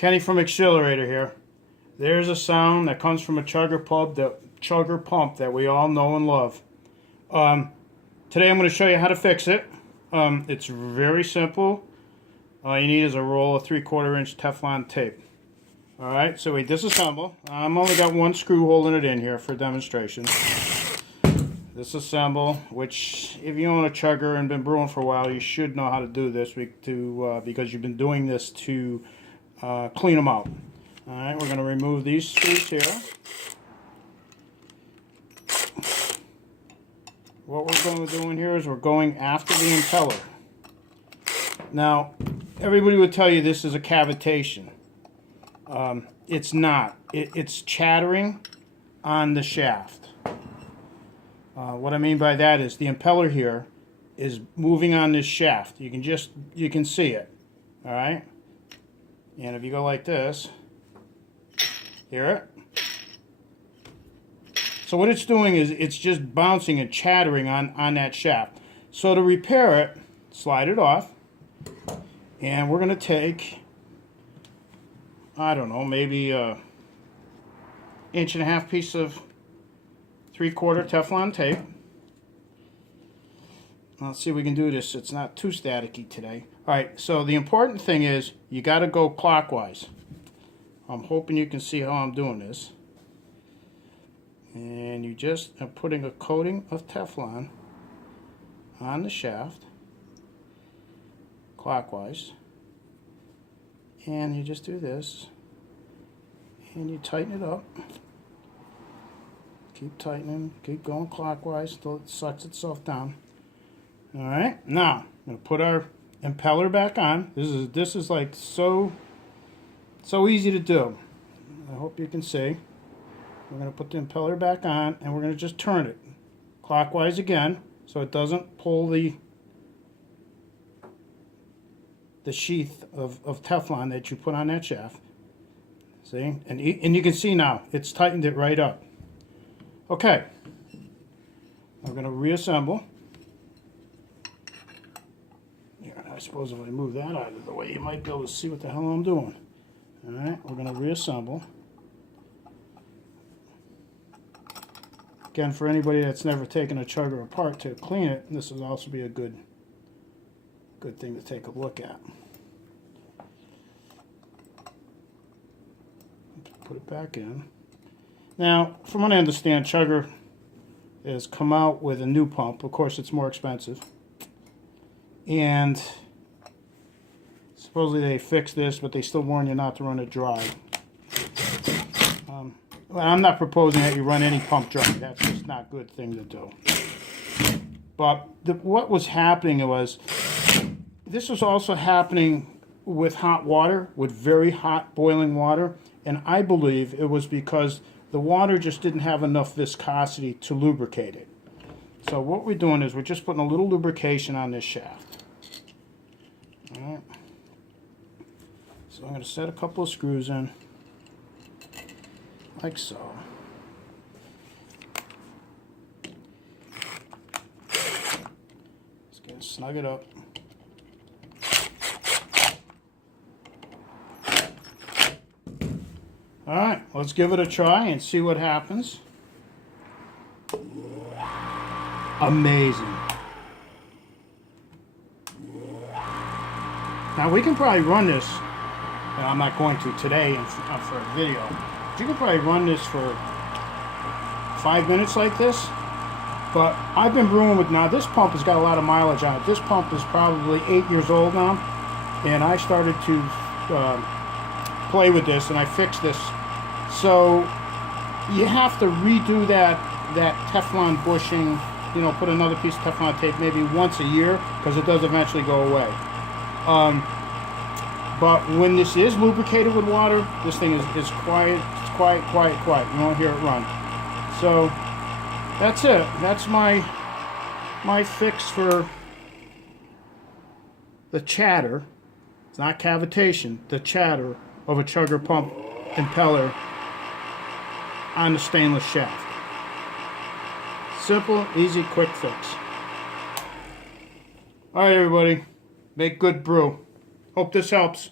Kenny from Accelerator here. There's a sound that comes from a Chugger pump that we all know and love. Today I'm going to show you how to fix it. It's very simple. All you need is a roll of 3/4 inch Teflon tape. Alright, so we disassemble. I'm only got one screw holding it in here for demonstration. Disassemble, which if you own a Chugger and been brewing for a while, you should know how to do this because you've been doing this to clean them out. Alright, we're going to remove these screws here. What we're going to do in here is we're going after the impeller. Now, everybody would tell you this is a cavitation. It's not. It's chattering on the shaft. What I mean by that is the impeller here is moving on this shaft. You can see it. All right? And if you go like this, hear it? So what it's doing is it's just bouncing and chattering on that shaft. So to repair it, slide it off. And we're going to take, I don't know, maybe a 1.5 inch piece of 3/4 Teflon tape. Let's see if we can do this. It's not too staticky today. Alright, so the important thing is you got to go clockwise. I'm hoping you can see how I'm doing this. And you just are putting a coating of Teflon on the shaft clockwise, and you just do this and you tighten it up. Keep tightening, keep going clockwise until it sucks itself down. Alright, now I'm going to put our impeller back on. This is like so easy to do. I hope you can see. We're going to put the impeller back on and we're going to just turn it clockwise again so it doesn't pull the sheath of Teflon that you put on that shaft. See? And you can see now it's tightened it right up. Okay. I'm going to reassemble. Here, I suppose if I move that out of the way, you might be able to see what the hell I'm doing. Alright, we're going to reassemble. Again, for anybody that's never taken a Chugger apart to clean it, this would also be a good thing to take a look at. Put it back in. Now, from what I understand, Chugger has come out with a new pump. Of course, it's more expensive. And supposedly they fixed this, but they still warn you not to run it dry. Well, I'm not proposing that you run any pump dry. That's just not a good thing to do. But what was happening was, this was also happening with hot water, with very hot boiling water, and I believe it was because the water just didn't have enough viscosity to lubricate it. So what we're doing is we're just putting a little lubrication on this shaft. All right. So I'm going to set a couple of screws in, like so. Just going to snug it up. Alright, let's give it a try and see what happens. Amazing. Now we can probably run this, and I'm not going to today for a video, but you can probably run this for 5 minutes like this. But I've been brewing with, now this pump has got a lot of mileage on it. This pump is probably 8 years old now, and I started to play with this and I fixed this. So you have to redo that Teflon bushing, you know, put another piece of Teflon tape maybe once a year, because it does eventually go away. But when this is lubricated with water, this thing is quiet. It's quiet. You won't hear it run. So that's it. That's my fix for the chatter. It's not cavitation. The chatter of a Chugger pump impeller on the stainless shaft. Simple, easy, quick fix. Alright everybody, make good brew. Hope this helps.